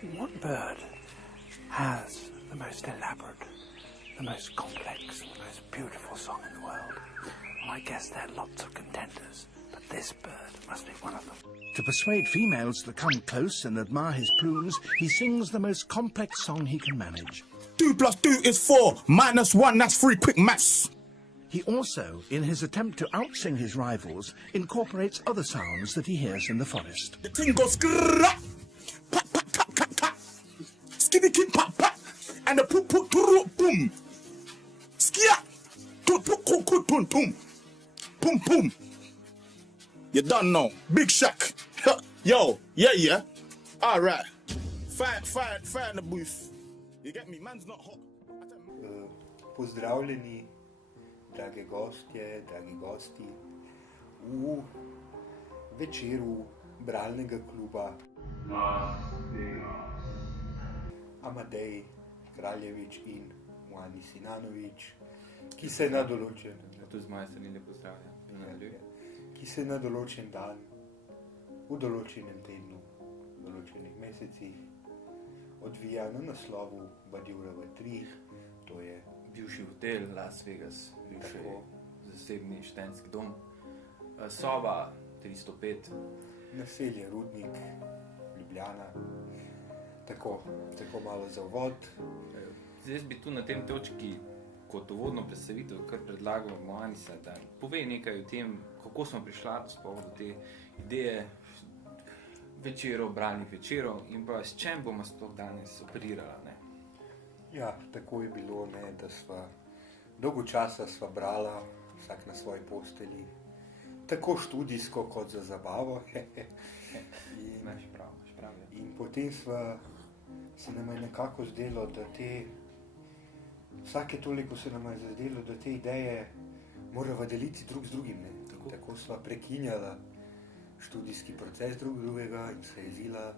What bird has the most elaborate, the most complex, the most beautiful song in the world? Well, I guess there are lots of contenders, but this bird must be one of them. To persuade females to come close and admire his plumes, he sings the most complex song he can manage. 2 + 2 is 4, -1, that's 3, quick maths. He also, in his attempt to outsing his rivals, incorporates other sounds that he hears in the forest. The thing goes skrrrrap, pat, pat, tap, tap, tap. Skitty, kin, pat, pat. And the poop, poop, boom. Skia, toot, poop, coot, coot, boom, boom. Boom, boom. You done know. Big Shaq. Yo, yeah. All right. Fire in the booth. You get me? Man's not hot. Pozdravljeni, drage gostje, dragi gosti, v večeru bralnega kluba Amadej Kraljevič in Muani Sinanović, ki se na določen dan, v določenem tednu, v določenih mesecih odvija na naslovu Badiurova 3, to je bivši hotel Las Vegas, bivši zasebni študentski dom, soba 305, naselje Rudnik, Ljubljana. Tako malo za uvod. Zdaj bi tu na tem točki kot uvodno predstavitev kar predlagal Moanisa, da pove nekaj o tem, kako smo prišla sploh do te ideje večerov, bralnih večerov in pa s čem bomo sploh danes operirala, ne? Ja, tako je bilo, ne, da sva dolgo časa sva brala, vsak na svoji postelji, tako študijsko kot za zabavo. In potem se nam je nekako zdelo, da vsake toliko se nam je zdelo, da te ideje morava deliti drug z drugim, ne. Tako sva prekinjala študijski proces drugega in se jezila,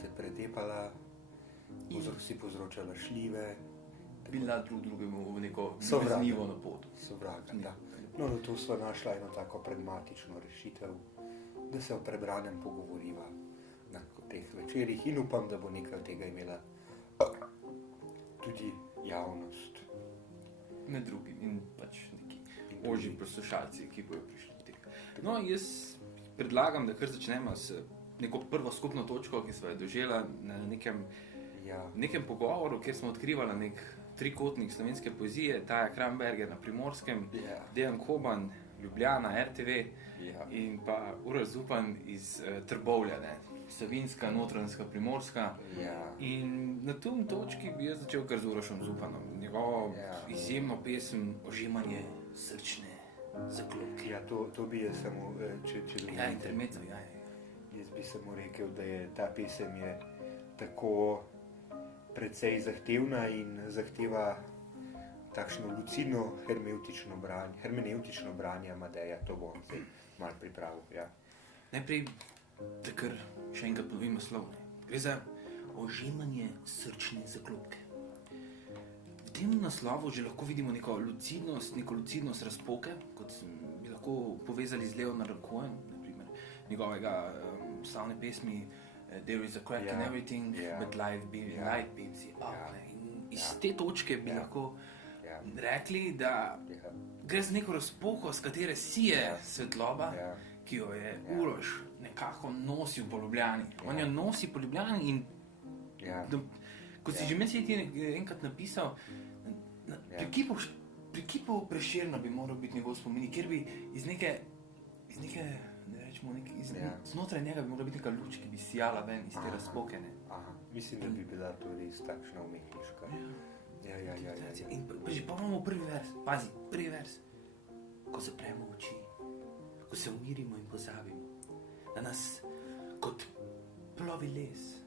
se pretepala, si povzročala šljive. Bila drugemu v neko veznivo na pot. Sovraga, da. No, tu sva našla eno tako pragmatično rešitev, da se o prebranem pogovoriva na teh večerih in upam, da bo nekaj od tega imela tudi javnost. Med drugim in pač neki ožji poslušalci, ki bojo prišli do tega. No, jaz predlagam, da kar začnemo s neko prvo skupno točko, ki sva jo dožela na nekem pogovoru, kjer smo odkrivali nek trikotnik slovenske poezije, Taja Kramberger na Primorskem, Dejan Koban, Ljubljana, RTV in pa Uroš Zupan iz Trbovlja, Savinjska, Notranjska, Primorska. In na tem točki bi jaz začel kar z Urošem Zupanom. Njegovo izjemno pesem Ožimanje srčne zaklopke. Ja, to bi jaz samo, intermezzo, Jaz bi samo rekel, da je ta pesem je tako precej zahtevna in zahteva takšno lucidno hermeneutično branje Amadeja. To bom zdaj malo pripravil, ja. Najprej, da kar še enkrat ponovim naslov. Gre za Ožimanje srčne zaklopke. V tem naslovu že lahko vidimo neko lucidnost razpoke, kot bi lahko povezali z Leonardom Cohenom, naprimer njegovega slavne pesmi There is a crack in everything, but light beams it up. In iz te točke bi lahko rekli, da gre za neko razpoko, s katere sije svetloba, ki jo je Uroš nekako nosil po Ljubljani. On jo nosi po Ljubljani in kot si že enkrat napisal, pri kipu Prešerna bi moral biti njegov spomenik, kjer bi iz neke znotraj njega bi morala biti neka luč, ki bi sijala ven iz te razpoke. Mislim, da bi bila to res takšna umetniška. Ja. In pa že pa imamo prvi vers, pazi, prvi vers. Ko zapremo oči, ko se umirimo in pozabimo, da nas kot plovi les,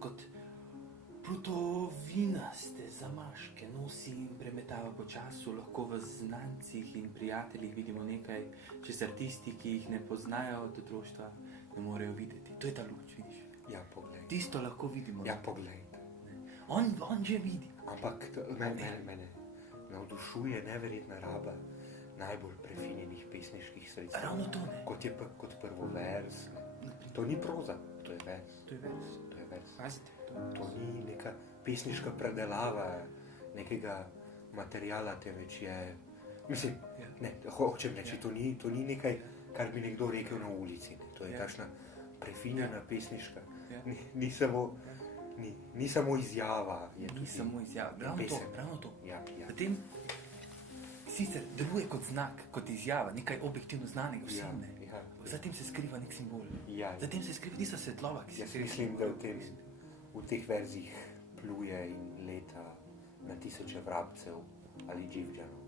kot plutovinaste zamaške nosi in premetava po času, lahko v znancih in prijateljih vidimo nekaj, česar tisti, ki jih ne poznajo od otroštva, ne morejo videti. To je ta luč, vidiš? Ja, poglej. Tisto lahko vidimo. Ja, poglej. On že vidi. Ampak mene navdušuje neverjetna raba najbolj prefinjenih pesniških sredstev. Ravno to, ne? Kot prvo vers. To ni proza. to je vers. To je vers. To je vers. Pazite, to je vers. To ni neka pesniška predelava nekega materijala, temveč je, mislim, Ja. ne, hočem reči, to ni nekaj, kar bi nekdo rekel na ulici, ne. To je Ja. takšna prefinjena pesniška, Ja. ni samo izjava, je Ni tudi samo izjava. Ravno to, pesem. ravno to. Ja, ja. Zatem sicer deluje kot znak, kot izjava, nekaj objektivno znanega Ja, vsem, ne. ja. Zatem se skriva nek simbol. Ja. Zatem se skriva tista svetlova, ki se Jaz skriva. mislim, da v teh verzih pluje in leta na tisoče vrabcev ali dživđanov.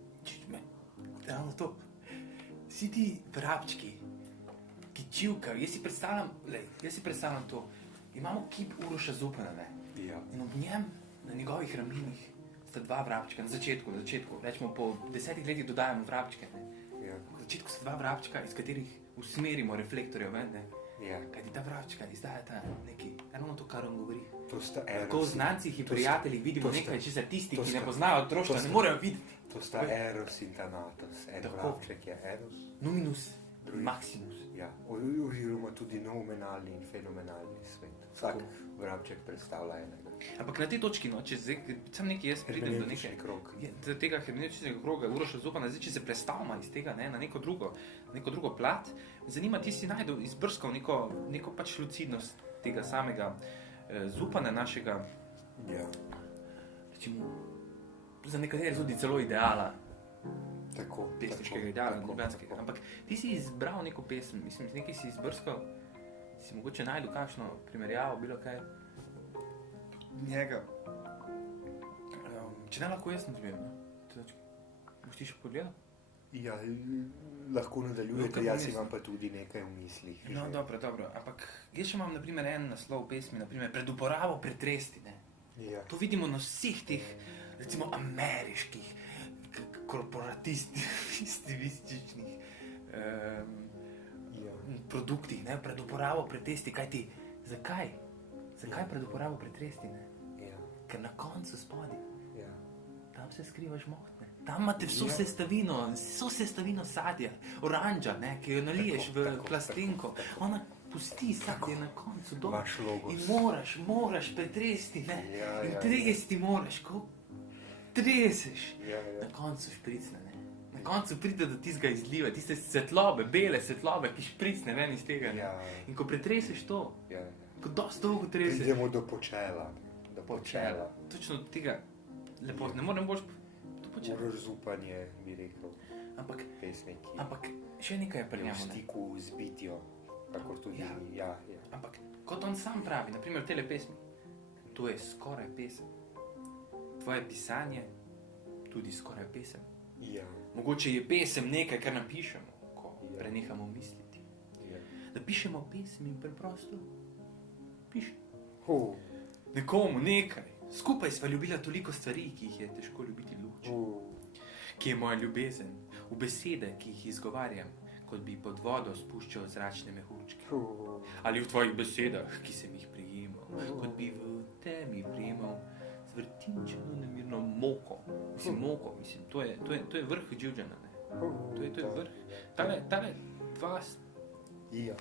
Me, ravno to. Vsi ti vrabčki, ki čivkajo, jaz si predstavljam to. Imamo kip Uroša Zupana, ne? Ja. In ob njem, na njegovih ramenih, sta dva vrabčka, na začetku, rečemo po 10 letih dodajamo vrabčke, ne? Ja. Na začetku sta dva vrabčka, iz katerih usmerimo reflektorje ven, ne? Ja. Kajti ta vrabčka izdajata neki, ravno to, kar on govori. To sta Tako v Eros. znancih in to sta- prijateljih vidimo to sta- nekaj, če se tisti, to ki sta- ne poznajo otroštva, to ne sta- morejo videti. To sta Eros in Thanatos. En Tako. vrabček je Eros. Numinus, Drugi. Maximus. Ja. Oziroma tudi noumenalni in fenomenalni svet. Vsak Tako. vrabček predstavlja enega. Ampak na tej točki, no, če zdaj, sam nekaj jaz pridem do Hermeneutični neke, krog. do tega hermeneutičnega kroga, Uroša Zupana, zdaj, če se prestavimo iz tega, ne, na neko drugo plat, me zanima, ti si najdel, izbrskal neko pač lucidnost tega samega Zupana našega, Ja. rečemo, za nekatere tudi celo ideala, Tako. pesniškega tako, ideala, tako, ljubljanskega. tako. Ampak ti si izbral neko pesem, mislim, nekaj si izbrskal, si mogoče najdel kakšno primerjavo, bilo kaj njega. Če ne lahko jaz nadaljujem, no? Boš ti še pogledal? Ja, lahko nadaljujete, Lahko jaz pomislim. imam pa tudi nekaj v mislih. No, že. dobro, ampak jaz še imam na primer en naslov pesmi, na primer Pred uporabo pretresti, ne? Ja. To vidimo na vseh teh, recimo, ameriških, korporatističnih Ja. produktih, ne? Pred uporabo pretresti, kaj ti, zakaj? Zakaj pred uporabo pretresti, ne? Ja. Ker na koncu spodaj, Ja. tam se skriva žmoht, ne? Tam imate vso sestavino sadja, oranža, ne? Ki jo naliješ Tako, v tako, plastenko, tako. ona pusti sadje na koncu dol. Vaš logos. In moraš pretresti, ne? Ja, In ja, tresti moraš, ko treseš. Ja, ja. Na koncu špricne, ne? Na koncu pride do tistega izliva, tiste svetlobe, bele svetlobe, ki špricne ven iz tega, ne? Ja. In ko pretreseš to, Ja. ko dosti dolgo treseš, Pridemo do počela. Do počela. točno od tega lepo, ne morem boš to početi. Uroš Zupanje, bi rekel, Ampak, pesniki. ampak še nekaj je Je v prnjamo, ne? stiku z bitjo. Kakor tudi, Ja. ja. Ampak, kot on sam pravi, naprimer tele pesmi, to je skoraj pesem. Tvoje pisanje, tudi skoraj pesem. Ja. Mogoče je pesem nekaj, kar napišemo, ko Ja. prenehamo misliti. Ja. Da pišemo pesem in preprosto pišemo. Oh. Nekomu nekaj. Skupaj sva ljubila toliko stvari, ki jih je težko ljubiti luč. Oh. Ki je moja ljubezen, v besede, ki jih izgovarjam, kot bi pod vodo spuščal zračne mehurčke. Oh. Ali v tvojih besedah, ki sem jih prijemal, kot bi v temi prijemal zvrtinčeno nemirno moko. Mislim, to je vrh dživđana, ne? To je vrh. Tale dva Ja.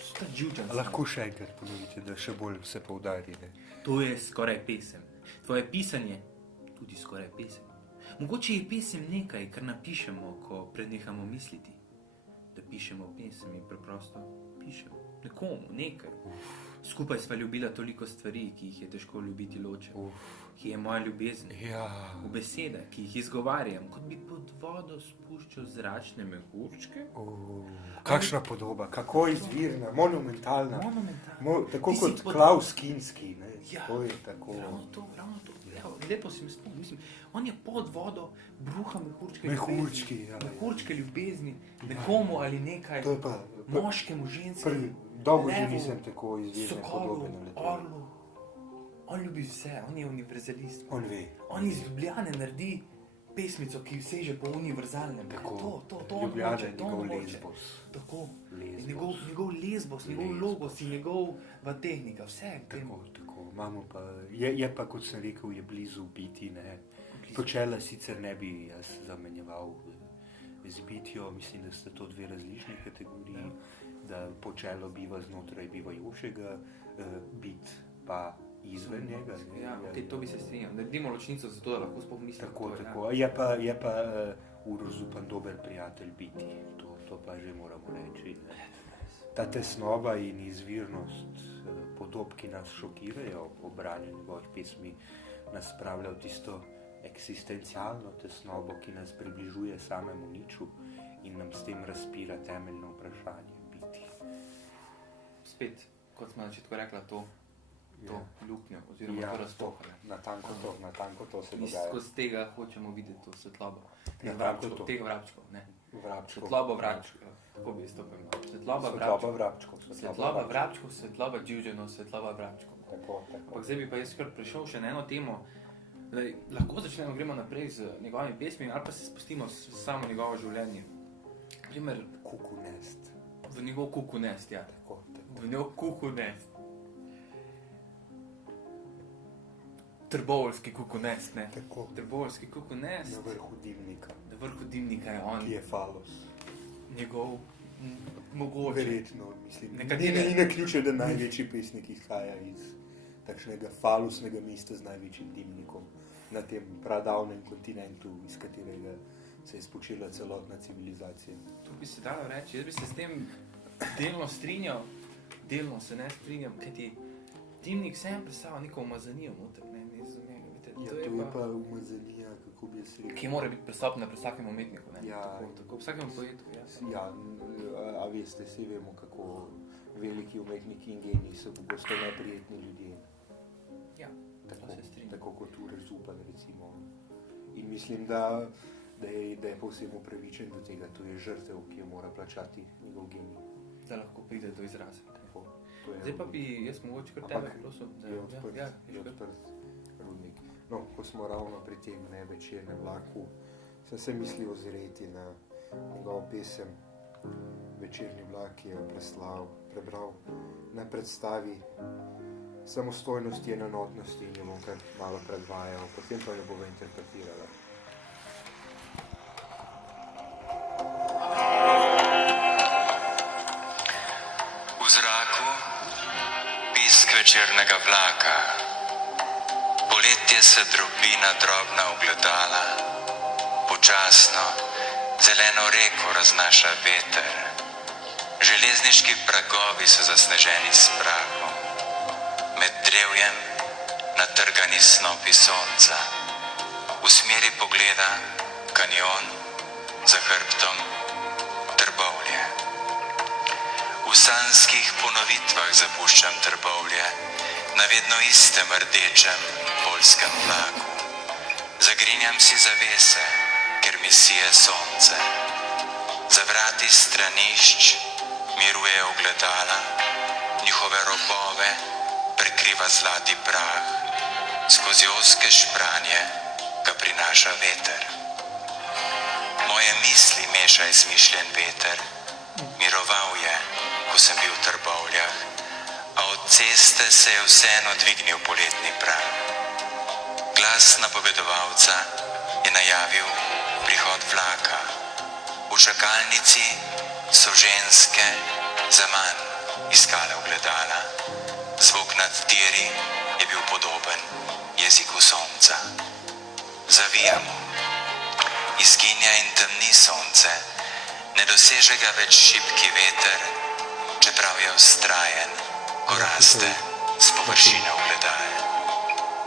sta dživđana. Lahko še enkrat ponovite, da še bolj se poudari. Ne? To je skoraj pesem. Tvoje pisanje, tudi skoraj pesem. Mogoče je pesem nekaj, kar napišemo, ko prenehamo misliti. Da pišemo pesem in preprosto pišemo. Nekomu, nekaj. Skupaj sva ljubila toliko stvari, ki jih je težko ljubiti ločeno. Ki je moja ljubezen. Ja. V besedah, ki jih izgovarjam, kot bi pod vodo spuščal zračne mehurčke. Oh. Kakšna podoba, kako izvirna, monumentalna. Monumentalna. Tako Ti si kot pod- Klaus Kinski. Ne? Ja, To je tako. ravno to. Evo, lepo si mi spomnil, mislim, on je pod vodo bruha mehurčke Mehurčki, ljubezni, ja. mehurčke ljubezni, nekomu ali nekaj, To je pa moškemu, ženski, dolgo že levu, nisem tako izvirne sokolu, podobe naletel. orlu. On ljubi vse, on je univerzalist. On ve. On iz Ljubljane naredi pesmico, ki seže po univerzalnem. Tako. To on Ljubljana hoče, je to on njegov hoče. Lesbos. Tako. Lesbos. Njegov lesbos, njegov Lesbos. logos in njegova tehnika, vse. Tako. Imamo pa, je pa, kot sem rekel, je blizu biti. Ne? Počela sicer ne bi jaz zamenjeval z bitjo, mislim, da sta to dve različni kategoriji. da počelo biva znotraj bivajočega, bit pa izven njega. Ne? Ja, okay, to bi se strinjal. Naredimo ločnico zato, da lahko sploh mislimo. Tako. Je pa Urzupan dober prijatelj biti. To pa že moramo reči. Ta tesnoba in izvirnost podob, ki nas šokirajo ob branju njegovih pesmi, nas spravlja v tisto eksistencialno tesnobo, ki nas približuje samemu niču in nam s tem razpira temeljno vprašanje biti. Spet, kot smo na začetku rekla, to luknjo oziroma to razpokanje. Natanko to se Mi dogaja. skozi tega hočemo videti to svetlobo. Natanko to. Tega vrabčkov, ne. Vrabčkov. Svetloba vrabčkov. Kako bi to pojmal? Svetloba vrabčkov. Svetloba vrabčkov, svetloba dživđenov, svetloba vrabčkov. Tako. Ampak zdaj bi pa jaz kar prišel še na eno temo. Lahko začnemo, gremo naprej z njegovimi pesmi ali pa se spustimo samo njegovo življenje. Primer, Kukunest. v njegov kukunest, ja. Tako. V njegov kukunest. Trboveljski kukunest, ne. Tako. Trboveljski kukunest. Na vrhu dimnika, Na vrhu dimnika je on, ki je falos. njegov, mogoče. Verjetno, mislim. Nekatere- Ni naključje, da največji pesnik izhaja iz takšnega falusnega mesta z največjim dimnikom na tem pradavnem kontinentu, iz katerega se je spočela celotna civilizacija. To bi se dalo reči, jaz bi se s tem delno strinjal, delno se ne strinjam, kajti dimnik sem predstavlja neko umazanijo noter, ne za njega, vidite, To je pa umazanija, kako bi jaz rekel. ki mora biti prisotna pri vsakem umetniku, ne, Ja. tako, vsakem poetu, ja. Ja, a veste, vsi vemo, kako veliki umetniki in geniji so pogosto neprijetni ljudje. Ja, Tako, to se strinjam. tako kot Urzupan, recimo. In mislim, da je povsem upravičen do tega. To je žrtev, ki jo mora plačati njegov genij. Da lahko pride do izraza. Tako, to je Zdaj pa bi jaz mogoče kar Ampak tebe prosil, da je odprt, ja, je odprt rudnik. No, ko smo ravno pri tem večernem vlaku, sem se mislil ozreti na njegovo pesem Večerni vlak, je prebral na predstavi Samostojnosti in enotnosti in jo bom kar malo predvajal, potem pa jo bova interpretirala. V zraku pisk večernega vlaka, poletje se drobi na drobna ogledala, počasno zeleno reko raznaša veter, železniški pragovi so zasneženi s prahom, med drevjem natrgani snopi sonca, v smeri pogleda kanjon, za hrbtom Trbovlje. V sanskih ponovitvah zapuščam Trbovlje, na vedno istem rdečem poljskem vlaku. Zagrinjam si zavese, ker mi sije sonce. Za vrati stranišč miruje ogledala, njihove robove prekriva zlati prah, skozi ozke špranje ga prinaša veter. Moje misli meša izmišljen veter, miroval je, ko sem bil v Trbovljah, a od ceste se je vseeno dvignil poletni prah. Glas napovedovalca je najavil prihod vlaka. V čakalnici so ženske zaman iskale ogledala. Zvok nad tiri je bil podoben jeziku sonca. Zavijamo. Izginja in temni sonce, ne doseže ga več šibki veter, čeprav je vztrajen, ko raste z površine ogledal.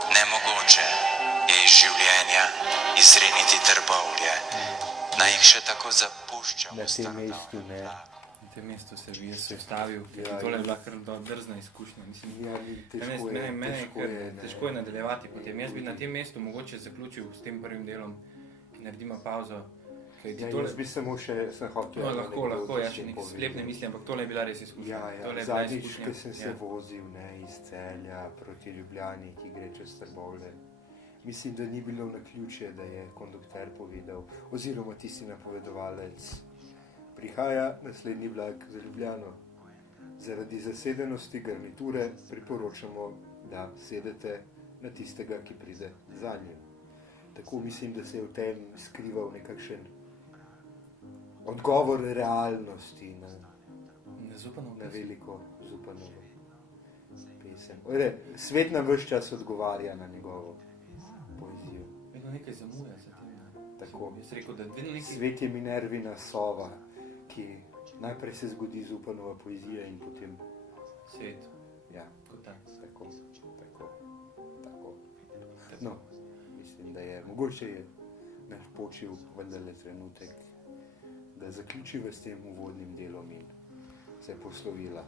Nemogoče je iz življenja izriniti Trbovlje, naj jih še tako zapuščamo. Na tem mestu ne. Na tem mestu se bi jaz ustavil, Ja, tole je bila kar drzna izkušnja, mislim. Ja, Težko je nadaljevati potem. Jaz bi na tem mestu mogoče zaključil s tem prvim delom, ki naredimo pauzo. Ja, jaz bi samo še sem hotel. No, lahko, ja, še neke sklepne misli, ampak tole je bila res izkušnja. Tole je bila Zadnjič, izkušnja. ko sem se Ja. vozil iz Celja proti Ljubljani, ki gre čez Trbovlje, mislim, da ni bilo naključje, da je kondukter povedal, oziroma tisti napovedovalec, prihaja naslednji vlak za Ljubljano. Zaradi zasedenosti garniture priporočamo, da sedete na tistega, ki pride za njim. Tako mislim, da se je v tem skrival nekakšen odgovor realnosti na Na Zupanovo na pesem? veliko Zupanovo pesem. Ojde, svet nam vse čas odgovarja na njegovo poezijo. Vedno nekaj zamuja za tem. Tako. Jaz rekel, da vedno nekaj... Svet je Minervina sova, ki najprej se zgodi Zupanova poezija in potem... Svet, Ja, kot tak. tako. No, mislim, da je mogoče je napočil vendarle trenutek, da zaključiva s tem uvodnim delom in se poslovila